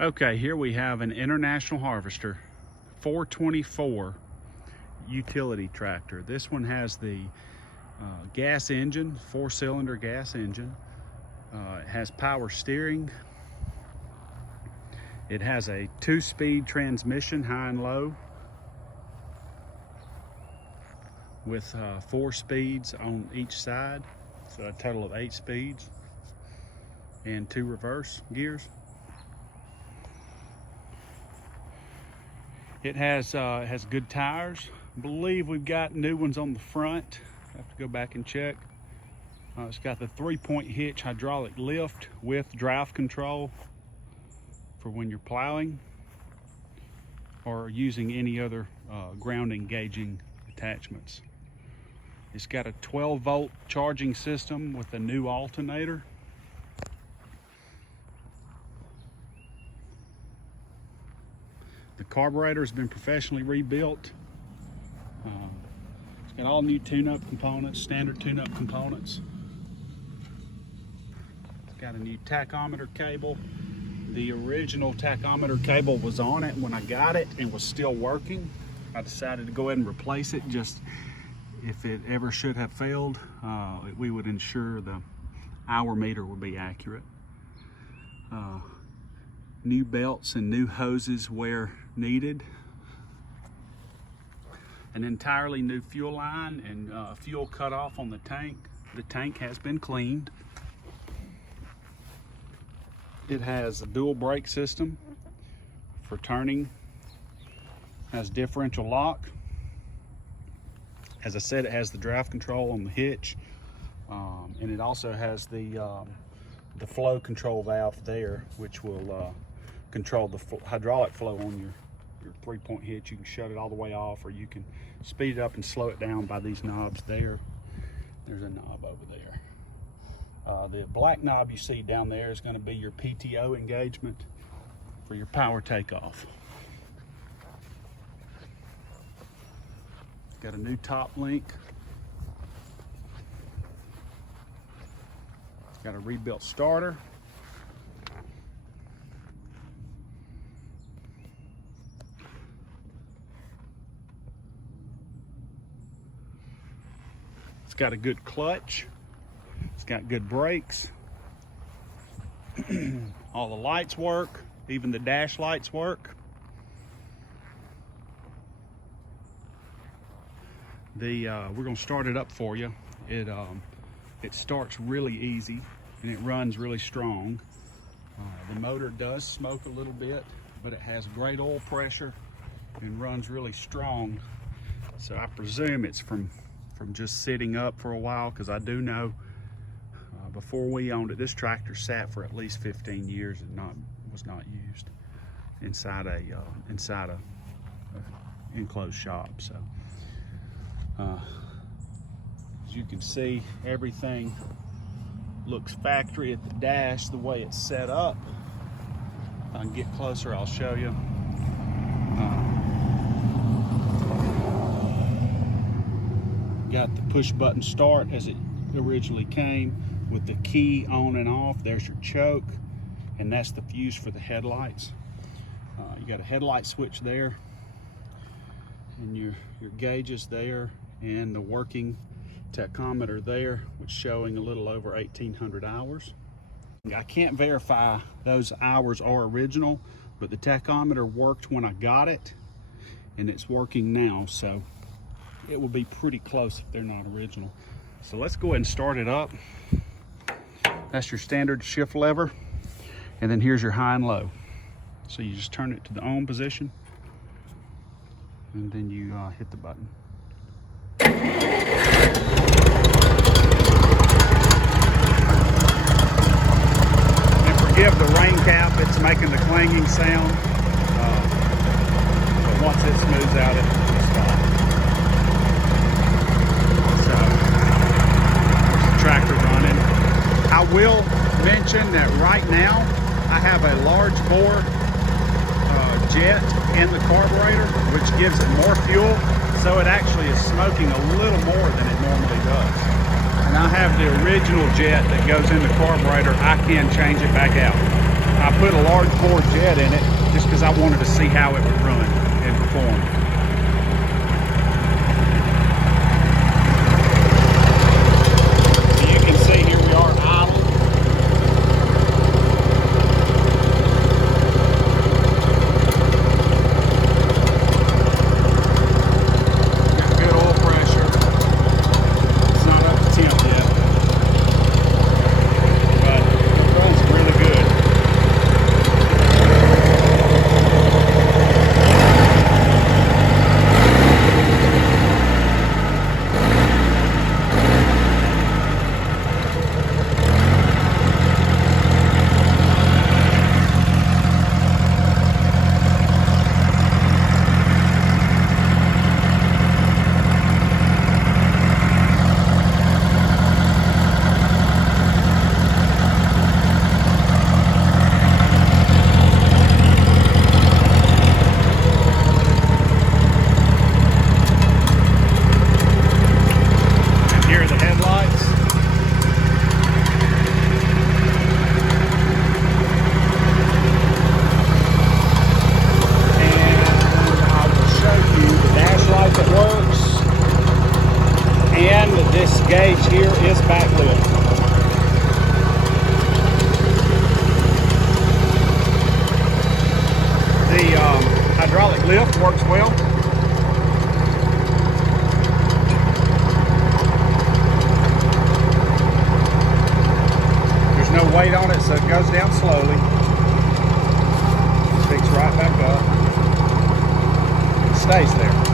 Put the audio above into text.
Okay, here we have an International Harvester 424 utility tractor. This one has the gas engine, 4-cylinder gas engine. It has power steering. It has a 2-speed transmission, high and low, with 4 speeds on each side, so a total of 8 speeds, and 2 reverse gears. It has good tires. I believe we've got new ones on the front. I have to go back and check. It's got the 3-point hitch hydraulic lift with drive control for when you're plowing or using any other ground engaging attachments. It's got a 12-volt charging system with a new alternator. The carburetor has been professionally rebuilt. It's got all new tune-up components, standard tune-up components. It's got a new tachometer cable. The original tachometer cable was on it when I got it and was still working. I decided to go ahead and replace it, just if it ever should have failed, we would ensure the hour meter would be accurate. New belts and new hoses where needed. An entirely new fuel line and fuel cutoff on the tank. The tank has been cleaned. It has a dual brake system for turning. Has differential lock. As I said, it has the drive control on the hitch, and it also has the flow control valve there, which will control the hydraulic flow on your 3-point hitch. You can shut it all the way off, or you can speed it up and slow it down by these knobs there. There's a knob over there. The black knob you see down there is going to be your PTO engagement for your power takeoff. Got a new top link. It's got a rebuilt starter. It's got a good clutch. It's got good brakes. All the lights work, even the dash lights work. We're going to start it up for you. It starts really easy and it runs really strong. The motor does smoke a little bit, but it has great oil pressure and runs really strong. So I presume it's from just sitting up for a while, because I do know before we owned it, this tractor sat for at least 15 years and was not used inside a enclosed shop. So as you can see, everything looks factory at the dash, the way it's set up. If I can get closer, I'll show you. Got the push button start as it originally came with the key on and off. There's your choke, and that's the fuse for the headlights. You got a headlight switch there, and your gauges there, and the working tachometer there, which is showing a little over 1,800 hours. I can't verify those hours are original, but the tachometer worked when I got it, and it's working now, so it will be pretty close if they're not original. So let's go ahead and start it up. That's your standard shift lever, and then here's your high and low. So you just turn it to the on position, and then you hit the button. And forgive the rain cap, it's making the clanging sound, but once it smooths out, it will stop. So there's the tractor running. I will mention that right now I have a large bore jet in the carburetor, which gives it more fuel, so it actually is smoking a little more than it normally does. And I have the original jet that goes in the carburetor. I can change it back out. I put a large bore jet in it just because I wanted to see how it would run and perform. So you can see here we are idle. Got good oil pressure. It's not up to temp yet, but it runs really good. And this gauge here is backlit. The hydraulic lift works well. There's no weight on it, so it goes down slowly. Picks right back up. It stays there.